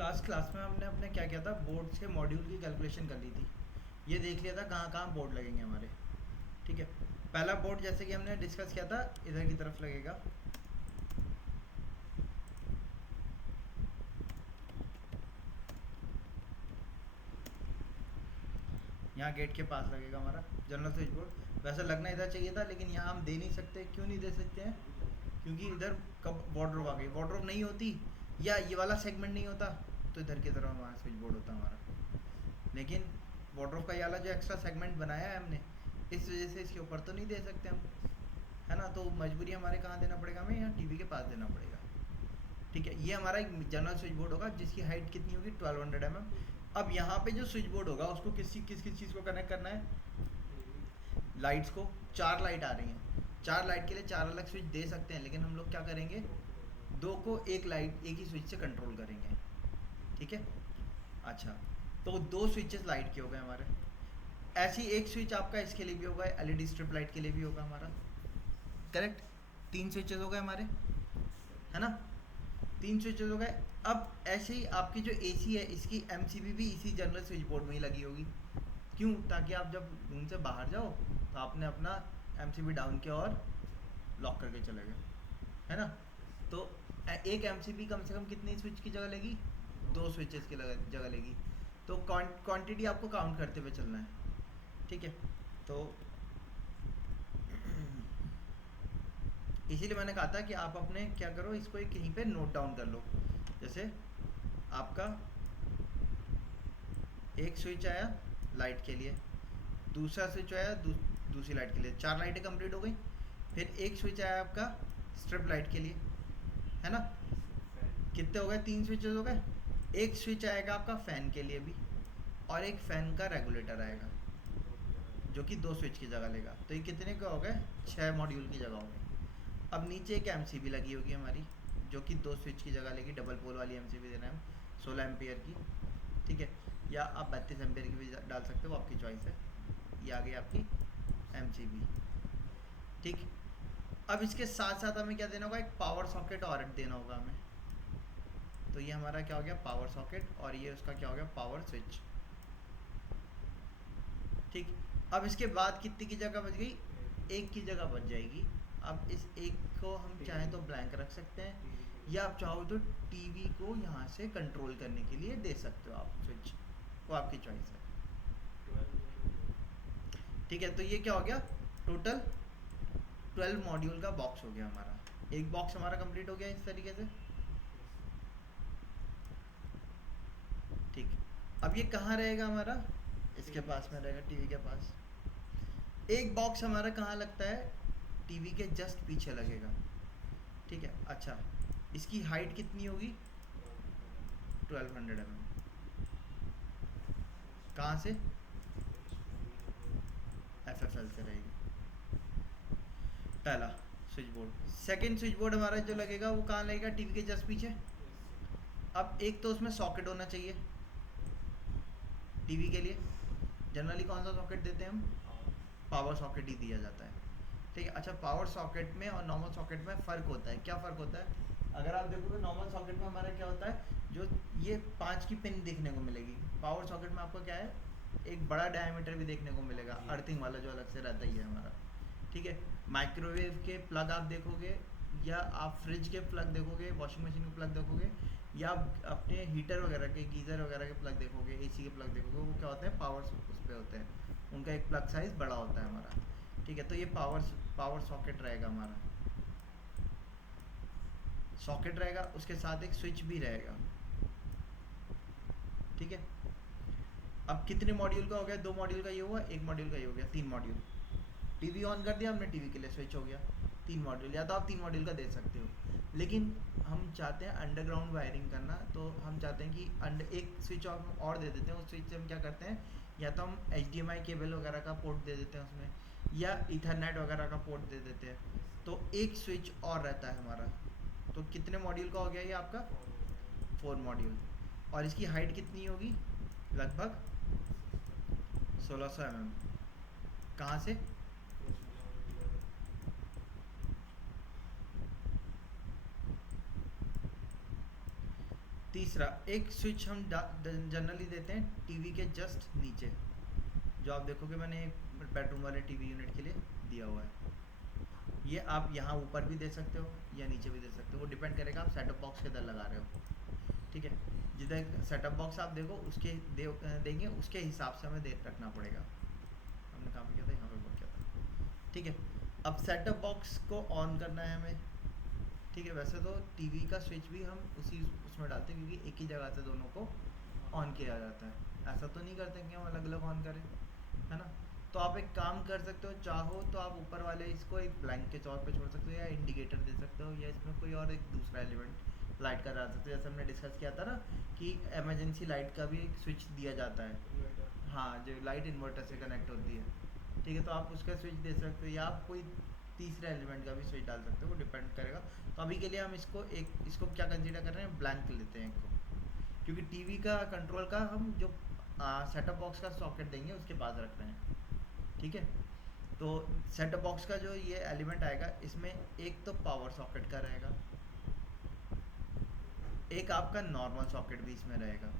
Last class में हमने अपने क्या किया था, बोर्ड से मॉड्यूल की कैलकुलेशन कर ली थी। ये देख लिया था कहाँ कहाँ बोर्ड लगेंगे हमारे। ठीक है, पहला बोर्ड जैसे कि हमने डिस्कस किया था इधर की तरफ लगेगा। यहाँ गेट के पास लगेगा हमारा जनरल स्विच बोर्ड। वैसे लगना इधर चाहिए था, लेकिन यहाँ हम दे नहीं सकते। क्यों नहीं दे सकते हैं? क्योंकि इधर कब वार्डरोब आ गई, वार्डरोब नहीं होती या ये वाला सेगमेंट नहीं होता तो इधर की तरफ हमारा स्विच बोर्ड होता हमारा। लेकिन वार्डरोब का ये वाला जो एक्स्ट्रा सेगमेंट बनाया है हमने, इस वजह से इसके ऊपर तो नहीं दे सकते हम, है ना। तो मजबूरी हमारे कहाँ देना पड़ेगा, हमें यहाँ टीवी के पास देना पड़ेगा। ठीक है, ये हमारा एक जनरल स्विच बोर्ड होगा जिसकी हाइट कितनी होगी, 1200 mm। अब यहाँ पे जो स्विच बोर्ड होगा उसको किस किस किस चीज़ को कनेक्ट करना है, लाइट्स को। 4 लाइट आ रही हैं, 4 लाइट के लिए 4 अलग स्विच दे सकते हैं, लेकिन हम लोग क्या करेंगे, 2 को एक लाइट एक ही स्विच से कंट्रोल करेंगे। ठीक है, अच्छा। तो 2 स्विचेस लाइट के हो गए हमारे। ऐसी एक स्विच आपका इसके लिए भी होगा, एलईडी स्ट्रिप लाइट के लिए भी होगा हमारा। करेक्ट, 3 स्विचेस हो गए हमारे, है ना। 3 स्विचेस हो गए। अब ऐसे ही आपकी जो एसी है इसकी एमसीबी भी इसी जनरल स्विच बोर्ड में ही लगी होगी। क्यों? ताकि आप जब रूम से बाहर जाओ तो आपने अपना एमसीबी डाउन किया और लॉक करके चले गए, है ना। तो एक एमसीबी कम से कम कितनी स्विच की जगह लेगी, 2 स्विचेस की जगह लेगी। तो क्वांटिटी आपको काउंट करते हुए चलना है। ठीक है, तो इसीलिए मैंने कहा था कि आप अपने क्या करो, इसको एक कहीं पे नोट डाउन कर लो। जैसे आपका एक स्विच आया लाइट के लिए, दूसरा स्विच आया दूसरी लाइट के लिए, 4 लाइटें कंप्लीट हो गई। फिर एक स्विच आया आपका स्ट्रिप लाइट के लिए, है ना। कितने हो गए, 3 स्विचेस हो गए। एक स्विच आएगा आपका फ़ैन के लिए भी, और एक फ़ैन का रेगुलेटर आएगा जो कि 2 स्विच की जगह लेगा। तो ये कितने का हो गए, 6 मॉड्यूल की जगह हो गई। अब नीचे एक एमसीबी लगी होगी हमारी जो कि 2 स्विच की जगह लेगी, डबल पोल वाली एमसीबी देना है हम, 16 एम्पियर की। ठीक है, या आप 32 एम्पियर की भी डाल सकते हो, आपकी चॉइस है। ये आ गई आपकी एमसीबी। ठीक, अब इसके साथ साथ हमें क्या देना होगा, एक पावर सॉकेट और देना होगा हमें। तो ये हमारा क्या हो गया, पावर सॉकेट, और ये उसका क्या हो गया, पावर स्विच। ठीक, अब इसके बाद कितनी की जगह बच गई, एक की जगह बच जाएगी। अब इस एक को हम चाहें तो ब्लैंक रख सकते हैं, या आप चाहो तो टीवी को यहाँ से कंट्रोल करने के लिए दे सकते हो आप स्विच, वो आपकी चॉइस है। ठीक है, तो ये क्या हो गया, टोटल 12 मॉड्यूल का बॉक्स हो गया हमारा। एक बॉक्स हमारा कंप्लीट हो गया इस तरीके से। ठीक, अब ये कहाँ रहेगा हमारा, इसके पास में रहेगा, टीवी के पास। एक बॉक्स हमारा कहाँ लगता है, टीवी के जस्ट पीछे लगेगा। ठीक है, अच्छा, इसकी हाइट कितनी होगी, 1200 mm। कहाँ से, एफएफएल से रहेगी पहला switch board. Second switch board हमारा जो लगेगा वो कहाँ लगेगा, टीवी के जस्ट पीछे। अब एक तो उसमें सॉकेट होना चाहिए टीवी के लिए। जनरली कौन सा सॉकेट देते हैं हम, पावर सॉकेट ही दिया जाता है। ठीक है, अच्छा, पावर सॉकेट में और नॉर्मल सॉकेट में फ़र्क होता है। क्या फ़र्क होता है, अगर आप देखोगे नॉर्मल सॉकेट में हमारा क्या होता है, जो ये 5 की पिन देखने को मिलेगी, पावर सॉकेट में आपको क्या है, एक बड़ा डायमीटर भी देखने को मिलेगा, अर्थिंग वाला जो अलग से रहता ही है हमारा। ठीक है, माइक्रोवेव के प्लग आप देखोगे, या आप फ्रिज के प्लग देखोगे, वॉशिंग मशीन के प्लग देखोगे, या आप अपने हीटर वगैरह के, गीज़र वगैरह के प्लग देखोगे, एसी के प्लग देखोगे, वो क्या होते हैं, पावर उस पर होते हैं, उनका एक प्लग साइज़ बड़ा होता है हमारा। ठीक है, तो ये पावर सॉकेट रहेगा हमारा, सॉकेट रहेगा, उसके साथ एक स्विच भी रहेगा। ठीक है, अब कितने मॉड्यूल का हो गया, 2 मॉड्यूल का ये हुआ, 1 मॉड्यूल का ये हो गया, 3 मॉड्यूल। टीवी ऑन कर दिया हमने, टीवी के लिए स्विच हो गया, 3 मॉड्यूल। या तो आप 3 मॉड्यूल का दे सकते हो, लेकिन हम चाहते हैं अंडरग्राउंड वायरिंग करना, तो हम चाहते हैं कि एक स्विच और दे देते हैं। उस स्विच से हम क्या करते हैं, या तो हम HDMI केबल वगैरह का पोर्ट दे देते हैं उसमें, या ईथरनेट वगैरह का पोर्ट दे देते हैं। तो एक स्विच और रहता है हमारा। तो कितने मॉड्यूल का हो गया ये आपका, 4 मॉड्यूल। और इसकी हाइट कितनी होगी, लगभग 1600 mm। कहाँ से, तीसरा, एक स्विच हम जनरली देते हैं टीवी के जस्ट नीचे, जो आप देखोगे मैंने एक बेडरूम वाले टीवी यूनिट के लिए दिया हुआ है। ये आप यहाँ ऊपर भी दे सकते हो या नीचे भी दे सकते हो, वो डिपेंड करेगा आप सेटअप बॉक्स किधर लगा रहे हो। ठीक है, जिधर सेटअप बॉक्स आप देखो उसके देंगे उसके हिसाब से हमें रखना पड़ेगा। हमने काम किया था यहाँ पे बुक किया था। ठीक है, अब सेटअप बॉक्स को ऑन करना है हमें। ठीक है, वैसे तो टीवी का स्विच भी हम उसी उसमें डालते हैं क्योंकि एक ही जगह से दोनों को ऑन किया जाता है, ऐसा तो नहीं करते कि हम अलग अलग ऑन करें, है ना। तो आप एक काम कर सकते हो, चाहो तो आप ऊपर वाले इसको एक ब्लैंक के तौर पे छोड़ सकते हो या इंडिकेटर दे सकते हो, या इसमें कोई और एक दूसरा एलिमेंट लाइट का डाल सकते हो। जैसे हमने डिस्कस किया था ना कि इमरजेंसी लाइट का भी एक स्विच दिया जाता है, हाँ, जो लाइट इन्वर्टर से कनेक्ट होती है। ठीक है, तो आप उसका स्विच दे सकते हो या आप कोई तीसरे एलिमेंट का भी स्विच डाल सकते हो, वो डिपेंड करेगा। तो अभी के लिए हम इसको क्या कंसीडर कर रहे हैं, ब्लैंक लेते हैं इसको, क्योंकि टीवी का कंट्रोल का हम जो सेटअप बॉक्स का सॉकेट देंगे उसके पास रख रहे हैं। ठीक है, तो सेटअप बॉक्स का जो ये एलिमेंट आएगा इसमें एक तो पावर सॉकेट का रहेगा, एक आपका नॉर्मल सॉकेट भी इसमें रहेगा।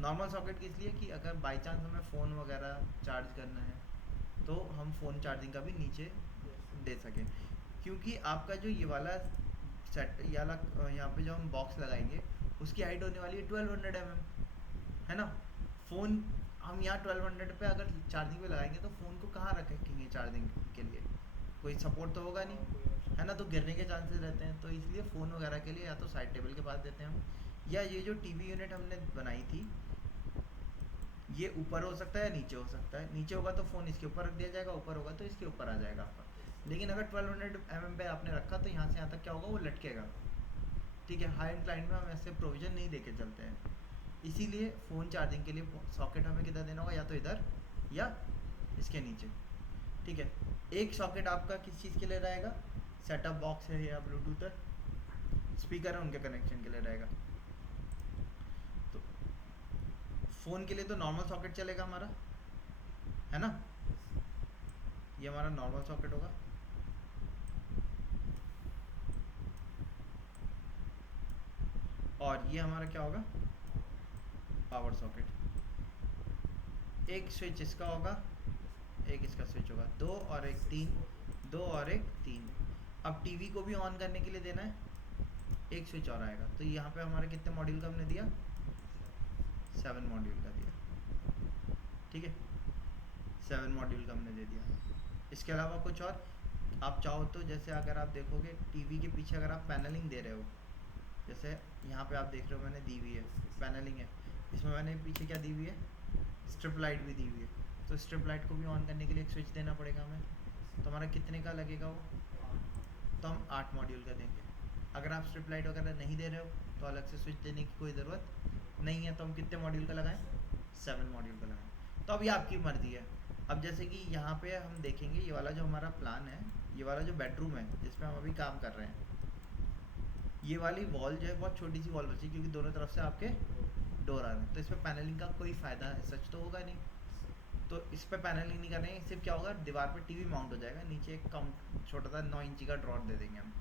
नॉर्मल सॉकेट किस लिए कि अगर बाई चांस हमें फ़ोन वगैरह चार्ज करना है तो हम फ़ोन चार्जिंग का भी नीचे दे सकें, क्योंकि आपका जो ये वाला सेट यहाँ पे जो हम बॉक्स लगाएंगे उसकी हाइट होने वाली है 1200 mm, है ना। फ़ोन हम यहाँ 1200 पे अगर चार्जिंग पे लगाएंगे तो फ़ोन को कहाँ रखेंगे चार्जिंग के लिए, कोई सपोर्ट तो होगा नहीं, है ना, तो गिरने के चांसेस रहते हैं। तो इसलिए फ़ोन वगैरह के लिए या तो साइड टेबल के पास देते हैं हम, या ये जो टीवी यूनिट हमने बनाई थी ये ऊपर हो सकता है या नीचे हो सकता है। नीचे होगा तो फ़ोन इसके ऊपर रख दिया जाएगा, ऊपर होगा तो इसके ऊपर आ जाएगा आपका। लेकिन अगर 1200 mm पे आपने रखा तो यहाँ से यहाँ तक क्या होगा, वो लटकेगा। ठीक है, हाई एंड क्लाइंट में हम ऐसे प्रोविज़न नहीं देके चलते हैं, इसीलिए फ़ोन चार्जिंग के लिए सॉकेट हमें किधर देना होगा, या तो इधर या इसके नीचे। ठीक है, एक सॉकेट आपका किस चीज़ के लिए रहेगा, सेटअप बॉक्स है या ब्लूटूथ है, स्पीकर है, उनके कनेक्शन के लिए रहेगा। तो फ़ोन के लिए तो नॉर्मल सॉकेट चलेगा हमारा, है ना, ये हमारा नॉर्मल सॉकेट होगा। और ये हमारा क्या होगा, पावर सॉकेट। एक स्विच इसका होगा, एक इसका स्विच होगा, 2 और 1 3, 2 और 1 3। अब टीवी को भी ऑन करने के लिए देना है, एक स्विच और आएगा। तो यहाँ पे हमारे कितने मॉड्यूल का हमने दिया, 7 मॉड्यूल का दिया। ठीक है, 7 मॉड्यूल का हमने दे दिया। इसके अलावा कुछ और आप चाहो तो, जैसे अगर आप देखोगे टीवी के पीछे अगर आप पैनलिंग दे रहे हो, जैसे यहाँ पे आप देख रहे हो मैंने दी हुई है पैनलिंग है, इसमें मैंने पीछे क्या दी हुई है, स्ट्रिप लाइट भी दी हुई है। तो स्ट्रिप लाइट को भी ऑन करने के लिए एक स्विच देना पड़ेगा हमें। तो हमारा कितने का लगेगा वो, तो हम 8 मॉड्यूल का देंगे। अगर आप स्ट्रिप लाइट वगैरह नहीं दे रहे हो तो अलग से स्विच देने की कोई ज़रूरत नहीं है। तो हम कितने मॉड्यूल का लगाएं, 7 मॉड्यूल का लगाएं। तो अब ये आपकी मर्ज़ी है। अब जैसे कि यहाँ पे हम देखेंगे ये वाला जो हमारा प्लान है, ये वाला जो बेडरूम है जिसमें हम अभी काम कर रहे हैं, ये वाली वॉल जो है बहुत छोटी सी वॉल बची, क्योंकि दोनों तरफ से आपके डोर आ रहे हैं। तो इस पर पैनलिंग का कोई फ़ायदा है सच तो होगा नहीं, तो इस पर पैनलिंग नहीं कर रहे हैं। सिर्फ क्या होगा, दीवार पे टीवी माउंट हो जाएगा, नीचे एक कम छोटा सा 9 इंची का ड्रॉर दे देंगे हम,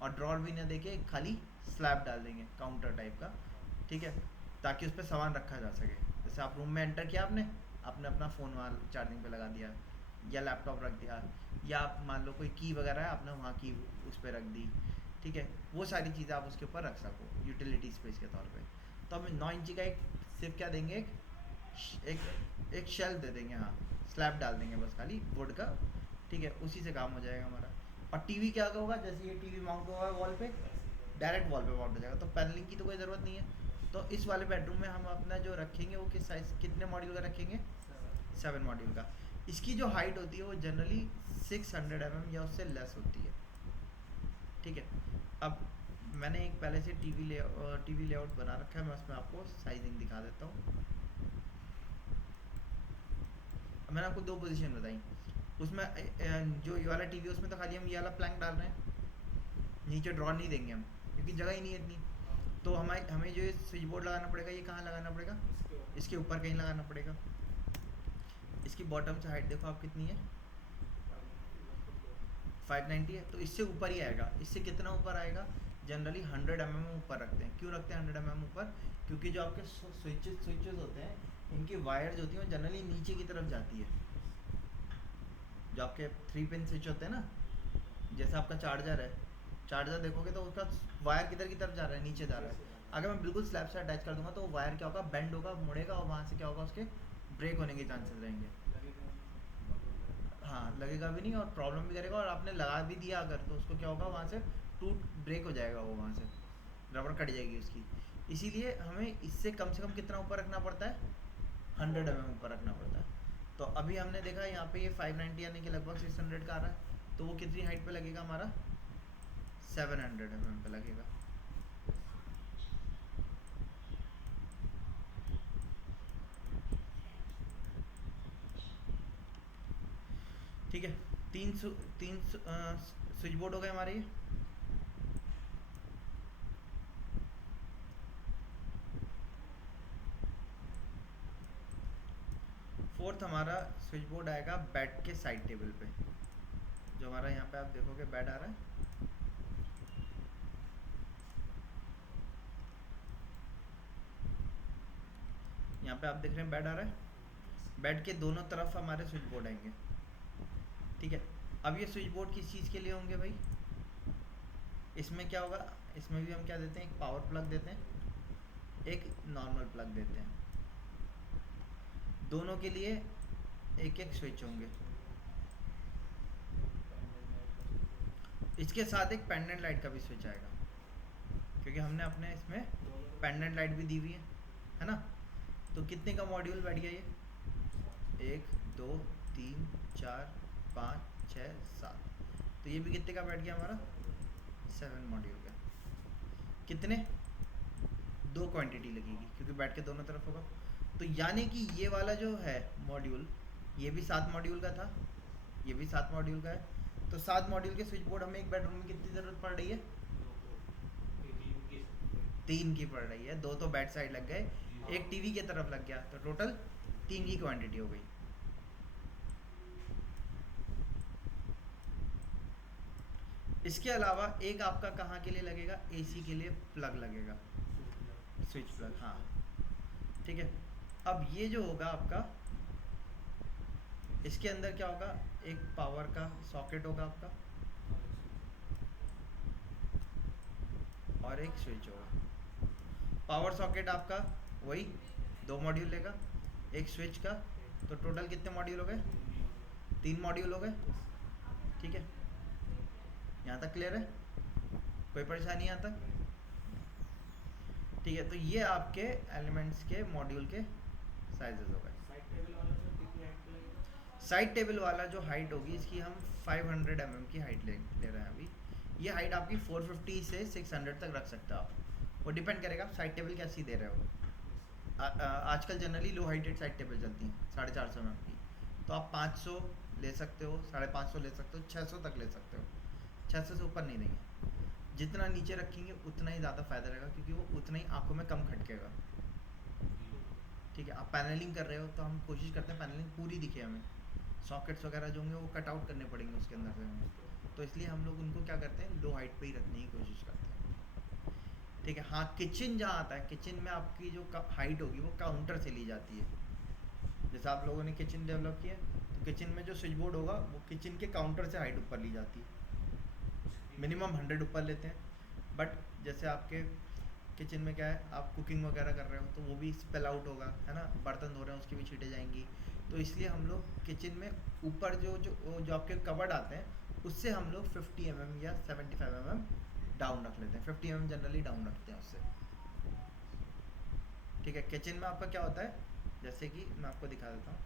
और ड्रॉर भी ना देके खाली स्लैब डाल देंगे काउंटर टाइप का। ठीक है, ताकि उस पर सामान रखा जा सके। जैसे आप रूम में एंटर किया, आपने अपना फ़ोन वहाँ चार्जिंग पे लगा दिया, या लैपटॉप रख दिया, या आप मान लो कोई की वगैरह है आपने वहाँ की उस पर रख दी। ठीक है, वो सारी चीज़ें आप उसके ऊपर रख सको यूटिलिटी स्पेस के तौर पे। तो हम 9 इंची का एक सिर्फ क्या देंगे, एक शेल्फ दे देंगे, हाँ, स्लैब डाल देंगे बस खाली वुड का। ठीक है, उसी से काम हो जाएगा हमारा। और टीवी क्या होगा, जैसे ये टीवी माउंट होगा वॉल पे, डायरेक्ट वॉल पे माउंट हो जाएगा, तो पैनलिंग की तो कोई ज़रूरत नहीं है। तो इस वाले बेडरूम में हम अपना जो रखेंगे वो किस साइज़, कितने मॉड्यूल का रखेंगे, 7 मॉड्यूल का। इसकी जो हाइट होती है वो जनरली 600 mm या उससे लेस होती है। ठीक है, अब मैंने एक पहले से टीवी लेआउट बना रखा है, मैं उसमें आपको साइजिंग दिखा देता हूँ। मैंने आपको 2 पोजीशन बताई, उसमें जो ये वाला टीवी है उसमें तो खाली हम ये वाला प्लैंक डाल रहे हैं, नीचे ड्रॉर नहीं देंगे हम क्योंकि जगह ही नहीं है इतनी। तो हमें जो ये स्विच बोर्ड लगाना पड़ेगा, ये कहाँ लगाना पड़ेगा, इसके ऊपर कहीं लगाना पड़ेगा। इसकी बॉटम से हाइट देखो आप कितनी है, 590 है, तो इससे ऊपर ही आएगा। इससे कितना ऊपर आएगा, जनरली 100 mm ऊपर रखते हैं। क्यों रखते हैं 100 mm ऊपर? क्योंकि जो आपके स्विचेस होते हैं, इनकी वायर जो होती है वो जनरली नीचे की तरफ जाती है। जो आपके 3 पिन स्विच होते हैं ना, जैसे आपका चार्जर है, चार्जर देखोगे तो उसका वायर किधर की तरफ जा रहा है, नीचे जा रहा है। अगर मैं बिल्कुल स्लैब से अटैच कर दूंगा तो वायर क्या होगा, बेंड होगा, मुड़ेगा, और वहाँ से क्या होगा, उसके ब्रेक होने के चांसेस रहेंगे। हाँ, लगेगा भी नहीं और प्रॉब्लम भी करेगा, और आपने लगा भी दिया अगर तो उसको क्या होगा, वहाँ से टूट ब्रेक हो जाएगा, वो वहाँ से रबड़ कट जाएगी उसकी। इसीलिए हमें इससे कम से कम कितना ऊपर रखना पड़ता है, 100 mm ऊपर रखना पड़ता है। तो अभी हमने देखा यहाँ पे ये 590 यानी कि लगभग 600 का आ रहा है, तो वो कितनी हाइट पे लगेगा हमारा, 700 mm पे लगेगा। ठीक है, तीन स्विच बोर्ड हो गए हमारे ये। फोर्थ हमारा स्विच बोर्ड आएगा बेड के साइड टेबल पे। जो हमारा यहाँ पे आप देखोगे बेड आ रहा है, यहाँ पे आप देख रहे हैं बेड आ रहा है। बेड के दोनों तरफ हमारे स्विच बोर्ड आएंगे। ठीक है, अब ये स्विच बोर्ड किस चीज़ के लिए होंगे भाई, इसमें क्या होगा, इसमें भी हम क्या देते हैं, एक पावर प्लग देते हैं, एक नॉर्मल प्लग देते हैं। दोनों के लिए एक एक स्विच होंगे। इसके साथ एक पेंडेंट लाइट का भी स्विच आएगा, क्योंकि हमने अपने इसमें पेंडेंट लाइट भी दी हुई है ना। तो कितने का मॉड्यूल बैठ गया ये, 1 2 3 4 5 6 7, तो ये भी कितने का बैठ गया हमारा, 7 मॉड्यूल का। कितने, 2 क्वांटिटी लगेगी क्योंकि बैठ के दोनों तरफ होगा। तो यानी कि ये वाला जो है मॉड्यूल, ये भी 7 मॉड्यूल का था, ये भी 7 मॉड्यूल का है। तो 7 मॉड्यूल के स्विच बोर्ड हमें एक बेडरूम में कितनी ज़रूरत पड़ रही है, 3 की पड़ रही है। 2 तो बेड साइड लग गए, एक टीवी की तरफ लग गया, तो टोटल 3 की क्वांटिटी हो गई। इसके अलावा एक आपका कहाँ के लिए लगेगा, एसी के लिए प्लग लगेगा, स्विच प्लग। हाँ ठीक है, अब ये जो होगा आपका, इसके अंदर क्या होगा, एक पावर का सॉकेट होगा आपका और एक स्विच होगा। पावर सॉकेट आपका वही 2 मॉड्यूल लेगा, एक स्विच का, तो टोटल कितने मॉड्यूल हो गए, 3 मॉड्यूल हो गए। ठीक है, यहाँ तक क्लियर है, कोई परेशानी यहाँ तक? ठीक है, तो ये आपके एलिमेंट्स के मॉड्यूल के साइजेस हो गए। साइड टेबल वाला जो हाइट होगी इसकी हम 500 mm की हाइट ले रहे हैं अभी। ये हाइट आपकी 450 से 600 तक रख सकते हो आप, वो डिपेंड करेगा आप साइड टेबल कैसी दे रहे हो। आजकल जनरली लो हाइटेड साइड टेबल चलती हैं 450 mm की, तो आप 500 ले सकते हो, 550 ले सकते हो, 600 तक ले सकते हो। 600 से ऊपर नहीं देंगे, जितना नीचे रखेंगे उतना ही ज़्यादा फ़ायदा रहेगा, क्योंकि वो उतना ही आंखों में कम खटकेगा। ठीक है, आप पैनलिंग कर रहे हो तो हम कोशिश करते हैं पैनलिंग पूरी दिखे हमें, सॉकेट्स वगैरह जो होंगे वो कट आउट करने पड़ेंगे उसके अंदर से हमें, तो इसलिए हम लोग उनको क्या करते हैं, लो हाइट पे ही रखने की कोशिश करते हैं। ठीक है, हाँ किचन जहाँ आता है, किचन में आपकी जो हाइट होगी वो काउंटर से ली जाती है। जैसे आप लोगों ने किचन डेवलप किया तो किचन में जो स्विच बोर्ड होगा वो किचन के काउंटर से हाइट ऊपर ली जाती है, मिनिमम 100 ऊपर लेते हैं। बट जैसे आपके किचन में क्या है, आप कुकिंग वगैरह कर रहे हो तो वो भी स्पेल आउट होगा, है ना, बर्तन धो रहे हैं उसकी भी छींटे जाएंगी, तो इसलिए हम लोग किचन में ऊपर जो आपके कबर्ड आते हैं उससे हम लोग 50 mm या 75 mm डाउन रख लेते हैं। 50 mm जनरली डाउन रखते हैं उससे। ठीक है, किचन में आपका क्या होता है, जैसे कि मैं आपको दिखा देता हूँ।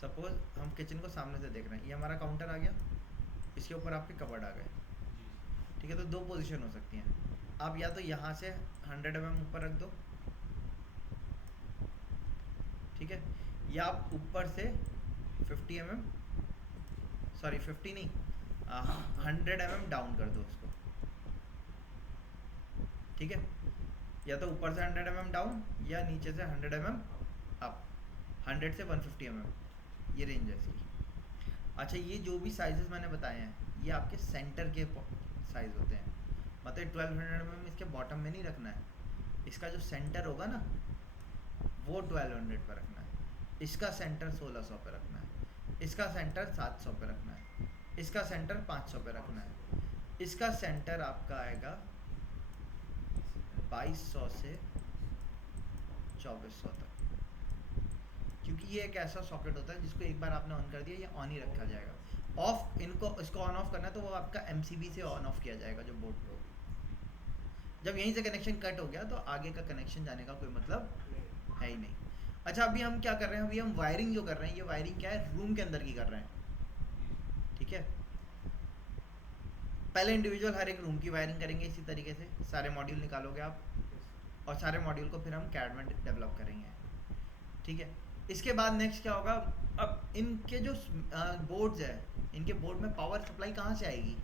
सपोज हम किचन को सामने से देख रहे हैं, ये हमारा काउंटर आ गया, इसके ऊपर आपके कबर्ड आ गए। ठीक है, तो 2 पोजीशन हो सकती हैं, आप या तो यहाँ से 100 mm ऊपर रख दो, ठीक है, या आप ऊपर से 50 mm, सॉरी 50 नहीं, 100 mm डाउन कर दो उसको। ठीक है, या तो ऊपर से 100 mm डाउन या नीचे से 100 mm अप, 100 से 150 mm ये रेंज है इसकी। अच्छा, ये जो भी साइजेस मैंने बताए हैं ये आपके सेंटर के साइज होते हैं। मतलब 1200 mm इसके बॉटम में नहीं रखना है, इसका जो सेंटर होगा ना वो 1200 पर रखना है, इसका सेंटर 1600 पे रखना है, इसका सेंटर 700 पे रखना है, इसका सेंटर 500 पे रखना है, इसका सेंटर आपका आएगा 2200 से 2400 तक। क्योंकि ये एक ऐसा सॉकेट होता है जिसको एक बार आपने ऑन कर दिया ये ऑन ही रखा जाएगा। ऑफ इसको ऑन ऑफ करना है तो वो आपका एमसीबी से ऑन ऑफ किया जाएगा जो बोर्ड पे। जब यहीं से कनेक्शन कट हो गया तो आगे का कनेक्शन जाने का कोई मतलब है ही नहीं। अच्छा, अभी हम क्या कर रहे हैं, अभी हम वायरिंग जो कर रहे हैं, ये वायरिंग क्या है, रूम के अंदर की कर रहे हैं। ठीक है, पहले इंडिविजुअल हर एक रूम की वायरिंग करेंगे इसी तरीके से, सारे मॉड्यूल निकालोगे आप और सारे मॉड्यूल को फिर हम कैड में डेवलप करेंगे। ठीक है, इसके बाद नेक्स्ट क्या होगा, अब इनके जो बोर्ड्स है, इनके बोर्ड में पावर सप्लाई कहाँ से आएगी,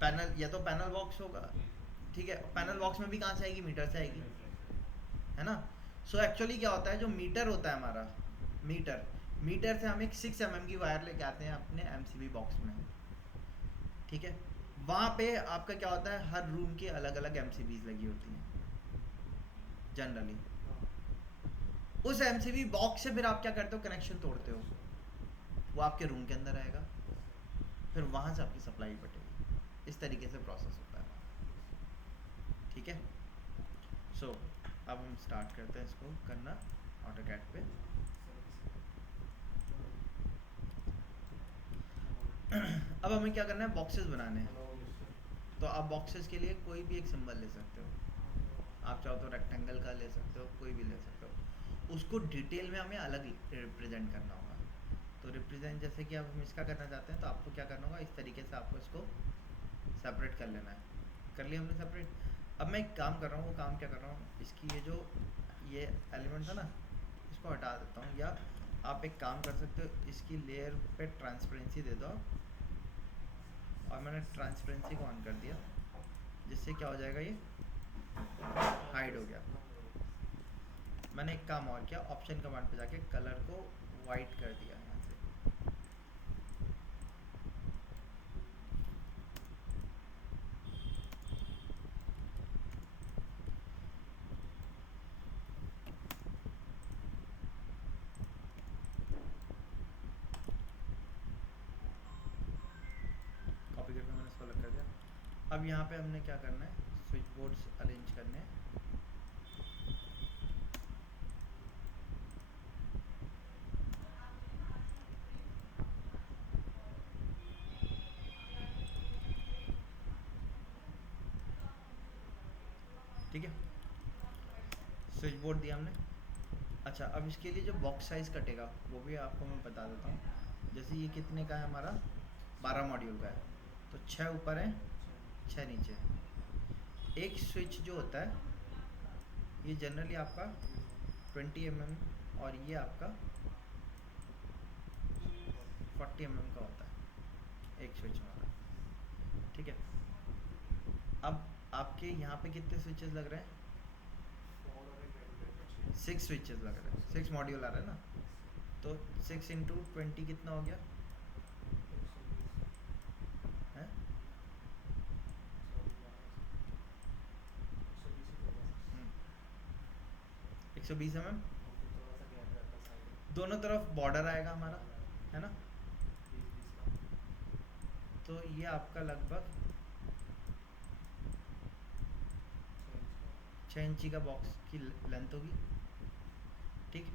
पैनल, या तो पैनल बॉक्स होगा। ठीक है, पैनल बॉक्स में भी कहाँ से आएगी, मीटर से आएगी, है ना। सो एक्चुअली क्या होता है, जो मीटर होता है हमारा, मीटर से हम एक 6 mm की वायर लेके आते हैं अपने एमसीबी बॉक्स में। ठीक है, वहाँ पे आपका क्या होता है, हर रूम की अलग अलग एमसीबीज लगी होती हैं जनरली। उस एमसीबी बॉक्स से फिर आप क्या करते हो, कनेक्शन तोड़ते हो, वो आपके रूम के अंदर आएगा, फिर वहाँ से आपकी सप्लाई बटेगी। इस तरीके से प्रोसेस होता है। ठीक है, सो अब हम स्टार्ट करते हैं इसको करना ऑटोकैड पे। अब हमें क्या करना है, बॉक्सेस बनाने हैं। तो आप बॉक्सेस के लिए कोई भी एक सिंबल ले सकते हो, आप चाहो तो रेक्टेंगल का ले सकते हो, कोई भी ले सकते हो। उसको डिटेल में हमें अलग रिप्रेजेंट करना होगा। तो रिप्रेजेंट जैसे कि अब हम इसका करना चाहते हैं तो आपको क्या करना होगा, इस तरीके से आपको इसको सेपरेट कर लेना है। कर लिया हमने सेपरेट। अब मैं एक काम कर रहा हूँ, वो काम क्या कर रहा हूँ, इसकी ये एलिमेंट था ना, इसको हटा देता हूँ। या आप एक काम कर सकते हो, इसकी लेयर पे ट्रांसपेरेंसी दे दो आप, और मैंने ट्रांसपेरेंसी को ऑन कर दिया, जिससे क्या हो जाएगा, ये हाइड हो गया। मैंने एक काम और किया, ऑप्शन कमांड पे जाके कलर को वाइट कर दिया यहाँ से। कॉपी करके मैंने इसको अलग कर दिया। अब यहाँ पे हमने क्या करना है, स्विच बोर्ड्स अरेंज करने हैं। ठीक है, स्विच बोर्ड दिया हमने। अच्छा, अब इसके लिए जो बॉक्स साइज़ कटेगा वो भी आपको मैं बता देता हूँ। जैसे ये कितने का है हमारा, 12 मॉड्यूल का है, तो 6 ऊपर है 6 नीचे है। एक स्विच जो होता है ये जनरली आपका 20 mm और ये आपका 40 mm का होता है एक स्विच हमारा। ठीक है, अब आपके यहाँ पे कितने स्विचेस लग रहे हैं, 6 स्विचेस लग रहे हैं, 6 मॉड्यूल आ रहा है ना। तो 6 इंटू 20 कितना हो गया है, 120 mm। दोनों तरफ बॉर्डर आएगा हमारा, है ना। तो ये आपका लगभग 6 इंची का बॉक्स की लेंथ होगी। ठीक,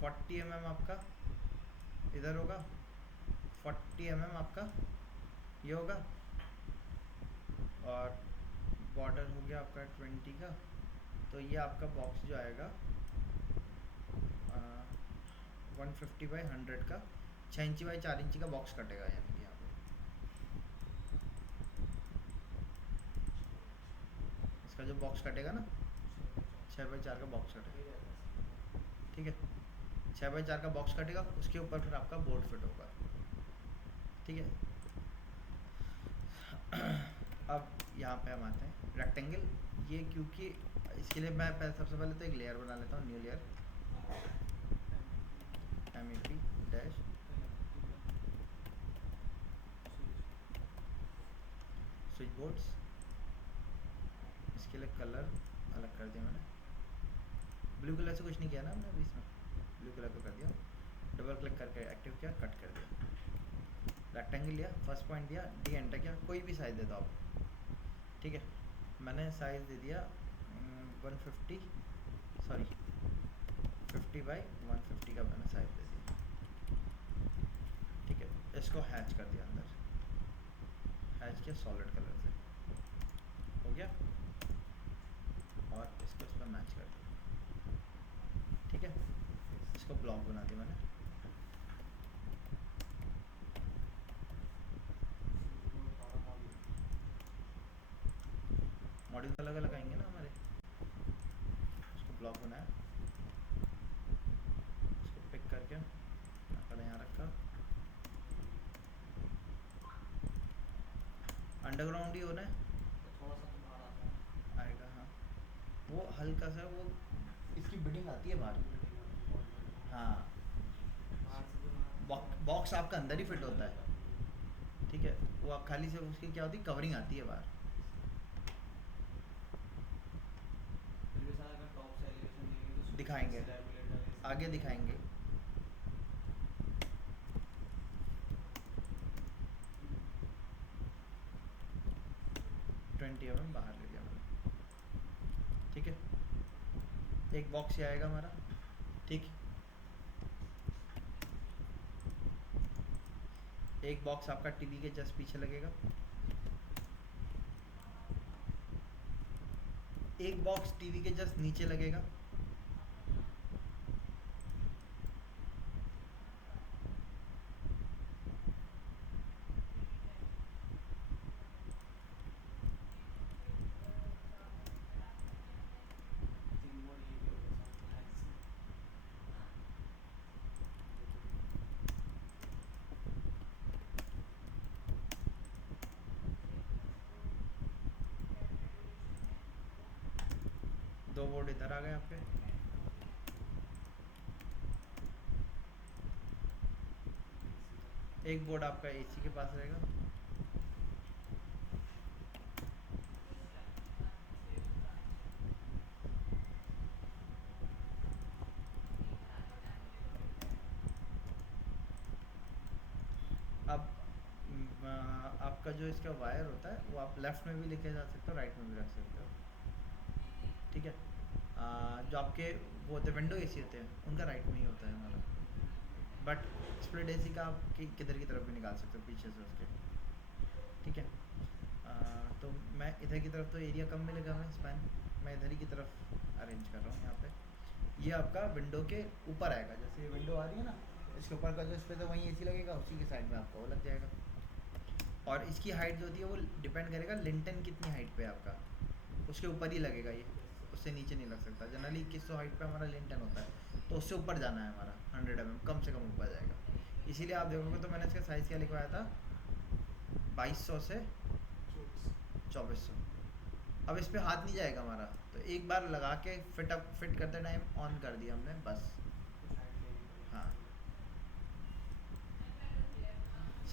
40 mm आपका इधर होगा, 40 mm आपका ये होगा, और बॉर्डर हो गया आपका 20 का। तो ये आपका बॉक्स जो आएगा 150 बाई 100 का 6 इंची बाई 4 इंची का बॉक्स कटेगा, यानी कि यहाँ पे इसका जो बॉक्स कटेगा ना 6 बाई 4 का बॉक्स कटेगा। ठीक है, 6 बाई 4 का बॉक्स कटेगा, उसके ऊपर फिर आपका बोर्ड फिट होगा। ठीक है, अब यहाँ पे हम आते हैं रेक्टेंगल। ये क्योंकि इसके लिए मैं सबसे पहले तो एक लेयर बना लेता हूँ, new layer, MEP dash boards, इसके लिए कलर अलग कर दिया मैंने, ब्लू कलर से कुछ नहीं किया ना हमने अभी इसमें, ब्लू कलर को कर दिया, डबल क्लिक करके एक्टिव किया, कट कर दिया, रेक्टेंगल लिया, फर्स्ट पॉइंट दिया, डी एंटर किया, कोई भी साइज़ देता आप, ठीक है। मैंने साइज़ दे दिया 150, सॉरी 50 बाई 150 का मैंने साइज़ दे दिया, ठीक है। इसको हैच कर दिया अंदर, हैच किया सॉलिड कलर से, हो गया, और इसको इस पर मैच कर दिया, ठीक है। इसको ब्लॉक बना दिया मैंने, मॉड्यूल अलग अलग आएंगे ना हमारे, उसको ब्लॉक बनाया, इसको पिक करके यहाँ रखा, अंडरग्राउंड ही होना है, थोड़ा सा तो बाहर आता है आएगा, हाँ वो हल्का सा वो इसकी बिडिंग आती है बाहर, हाँ बॉक्स आपका अंदर ही फिट होता है, ठीक है। वो आप खाली से उसकी क्या होती है, कवरिंग आती है बाहर, फिर भी सारा अगर टॉप से एलिवेशन देंगे तो दिखाएंगे, आगे दिखाएंगे, बाहर ले गया मैंने, ठीक है। एक बॉक्स ही आएगा हमारा, ठीक, एक बॉक्स आपका टीवी के जस्ट पीछे लगेगा, एक बॉक्स टीवी के जस्ट नीचे लगेगा, दो बोर्ड इधर आ गए आपके, एक बोर्ड आपका एसी के पास रहेगा, अब आपका जो इसका वायर होता है वो आप लेफ़्ट में भी लेके जा सकते हो, राइट में भी रख सकते हो, ठीक है। जो आपके वो होते हैं विंडो एसी होते हैं, उनका राइट में ही होता है हमारा, बट स्प्लिट एसी का आप किधर की तरफ भी निकाल सकते हो पीछे से उसके, ठीक है। तो मैं इधर की तरफ तो एरिया कम मिलेगा हमें स्पैन, मैं इधर ही की तरफ अरेंज कर रहा हूँ यहाँ पे, ये आपका विंडो के ऊपर आएगा, जैसे ये विंडो आ रही है ना, इसके ऊपर का जो इस पर तो वहीं एसी लगेगा, उसी के साइड में आपका वो लग जाएगा, और इसकी हाइट जो होती है वो डिपेंड करेगा लिंटन कितनी हाइट पे है आपका, उसके ऊपर ही लगेगा ये, उससे नीचे नहीं लग सकता। जनरली 2100 हाइट पे हमारा लिंटन होता है, तो उससे ऊपर जाना है हमारा 100 mm कम से कम ऊपर जाएगा, इसीलिए आप देखोगे तो मैंने इसका साइज़ क्या लिखवाया था, 2200 से 2400। अब इस पर हाथ नहीं जाएगा हमारा, तो एक बार लगा के फिट करते टाइम ऑन कर दिया हमने बस, हाँ।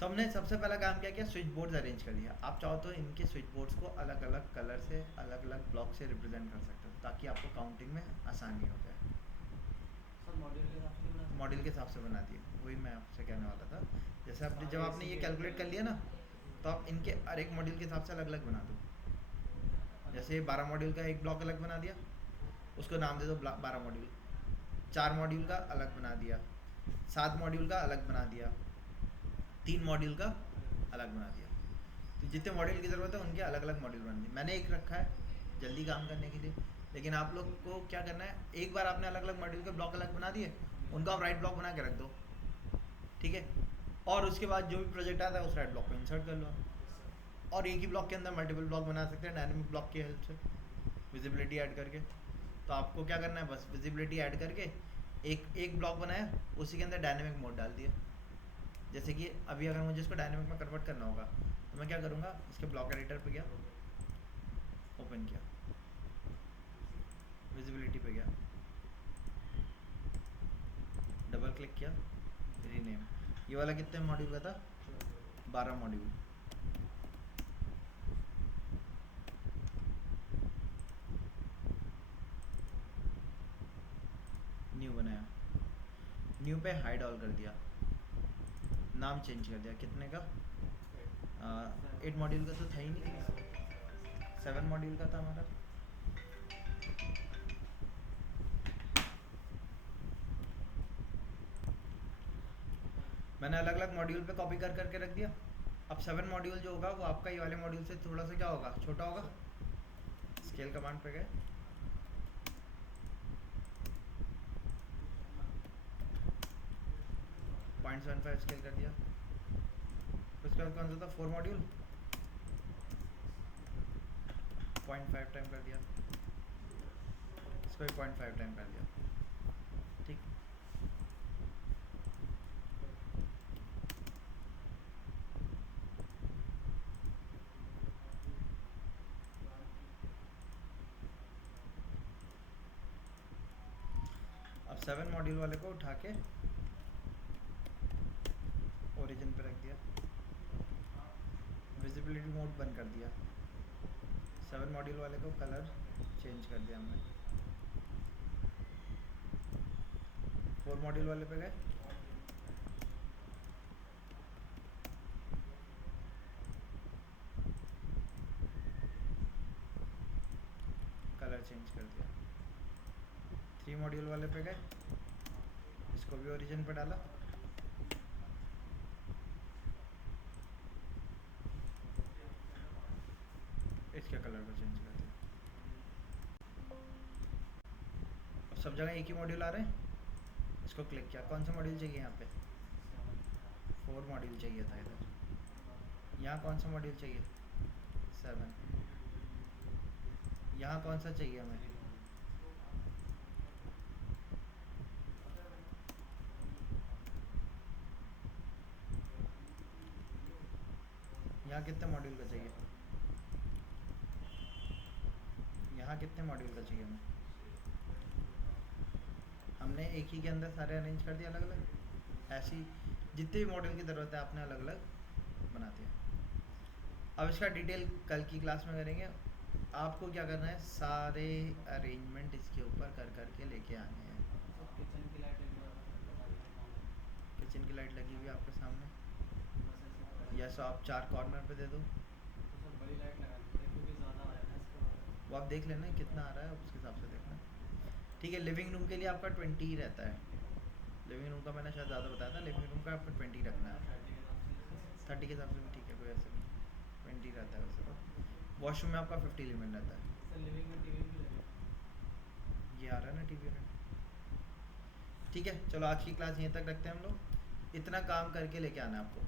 सबने सबसे पहला काम क्या किया, स्विच बोर्ड्स अरेंज कर दिया। आप चाहो तो इनके स्विच बोर्ड्स को अलग अलग कलर से, अलग अलग ब्लॉक से रिप्रेजेंट कर सकते हो, ताकि आपको काउंटिंग में आसानी हो जाए। मॉडल के हिसाब से बना दिए, वही मैं आपसे कहने वाला था। जैसे आपने जब आपने ये कैलकुलेट कर लिया ना, तो आप इनके हर एक मॉड्यूल के हिसाब से अलग अलग बना दो। जैसे 12 मॉड्यूल का एक ब्लॉक अलग बना दिया, उसको नाम दे दो 12 मॉड्यूल, 4 मॉड्यूल का अलग बना दिया, 7 मॉड्यूल का अलग बना दिया, 3 मॉड्यूल का अलग बना दिया। तो जितने मॉड्यूल की ज़रूरत है उनके अलग अलग मॉड्यूल बना दिए। मैंने एक रखा है जल्दी काम करने के लिए, लेकिन आप लोग को क्या करना है, एक बार आपने अलग अलग मॉड्यूल के ब्लॉक अलग बना दिए, उनका आप राइट ब्लॉक बना के रख दो, ठीक है। और उसके बाद जो भी प्रोजेक्ट आता है उस राइट ब्लॉक को इंसर्ट कर लो, और एक ही ब्लॉक के अंदर मल्टीपल ब्लॉक बना सकते हैं डायनेमिक ब्लॉक की हेल्प से, विजिबिलिटी ऐड करके। तो आपको क्या करना है, बस विजिबिलिटी ऐड करके एक ब्लॉक बनाया, उसी के अंदर डायनेमिक मोड डाल दिया। जैसे कि अभी अगर मुझे इसको डायनेमिक में कन्वर्ट करना होगा, तो मैं क्या करूँगा, इसके ब्लॉक एडिटर पे गया, ओपन किया, विजिबिलिटी पे गया, डबल क्लिक किया, रीनेम, ये वाला कितने मॉड्यूल का था, 12 मॉड्यूल, न्यू पे हाइड ऑल कर दिया, नाम चेंज कर दिया। कितने का? 8 मॉड्यूल का तो था ही नहीं, 7 मॉड्यूल का था हमारा। मैंने अलग अलग मॉड्यूल पे कॉपी कर करके रख दिया। अब 7 मॉड्यूल जो होगा वो आपका ये वाले मॉड्यूल से थोड़ा सा क्या होगा, छोटा होगा। स्केल कमांड पे गए, .75 स्केल कर दिया। उसके बाद कौन सा था, 4 मॉड्यूल, 0.5 टाइम कर दिया, इसको भी 0.5 टाइम कर दिया। ठीक, अब 7 मॉड्यूल वाले को उठा के ओरिजिन पे रख दिया, विजिबिलिटी मोड बंद कर दिया। 7 मॉड्यूल वाले को कलर चेंज कर दिया हमने। 4 मॉड्यूल वाले पे गए, कलर चेंज कर दिया। 3 मॉड्यूल वाले पे गए, इसको भी ओरिजिन पे डाला, इसके कलर को चेंज कर दिया। अब सब जगह एक ही मॉड्यूल आ रहे हैं, इसको क्लिक किया, कौन सा मॉड्यूल चाहिए यहाँ पे, 4 मॉड्यूल चाहिए था इधर, यहाँ कौन सा मॉड्यूल चाहिए, 7, यहाँ कौन सा चाहिए हमें, यहाँ कितने मॉड्यूल का चाहिए, यहाँ कितने मॉड्यूल का चाहिए हमें। हमने एक ही के अंदर सारे अरेंज कर दिए अलग अलग, ऐसी जितने भी मॉड्यूल की ज़रूरत है आपने अलग अलग बना दिया। अब इसका डिटेल कल की क्लास में करेंगे। आपको क्या करना है, सारे अरेंजमेंट इसके ऊपर कर करके लेके आने हैं। किचन की लाइट किचन की लाइट लगी हुई है आपके सामने, या सो आप 4 कॉर्नर पे दे दो, तो सर बड़ी लाइट लगानी पड़ेगी क्योंकि ज़्यादा आ रहा है ना इसके बाद। वो आप देख लेना कितना आ रहा है, उसके हिसाब से देखना। ठीक है, लिविंग रूम के लिए आपका 20 ही रहता है। लिविंग रूम का मैंने शायद ज़्यादा बताया था, लिविंग रूम का आपको 20 रखना है। 30 के हिसाब से भी ठीक है, कोई ऐसे नहीं, 20 रहता है वैसे तो। वॉशरूम में आपका 50 लिमिट रहता है। सर लिविंग में टीवी भी लगे। ये आ रहा है ना टीवी यूनिट। ठीक है, चलो आज की क्लास यहीं तक रखते हैं हम लोग। इतना काम करके लेके आना है आपको।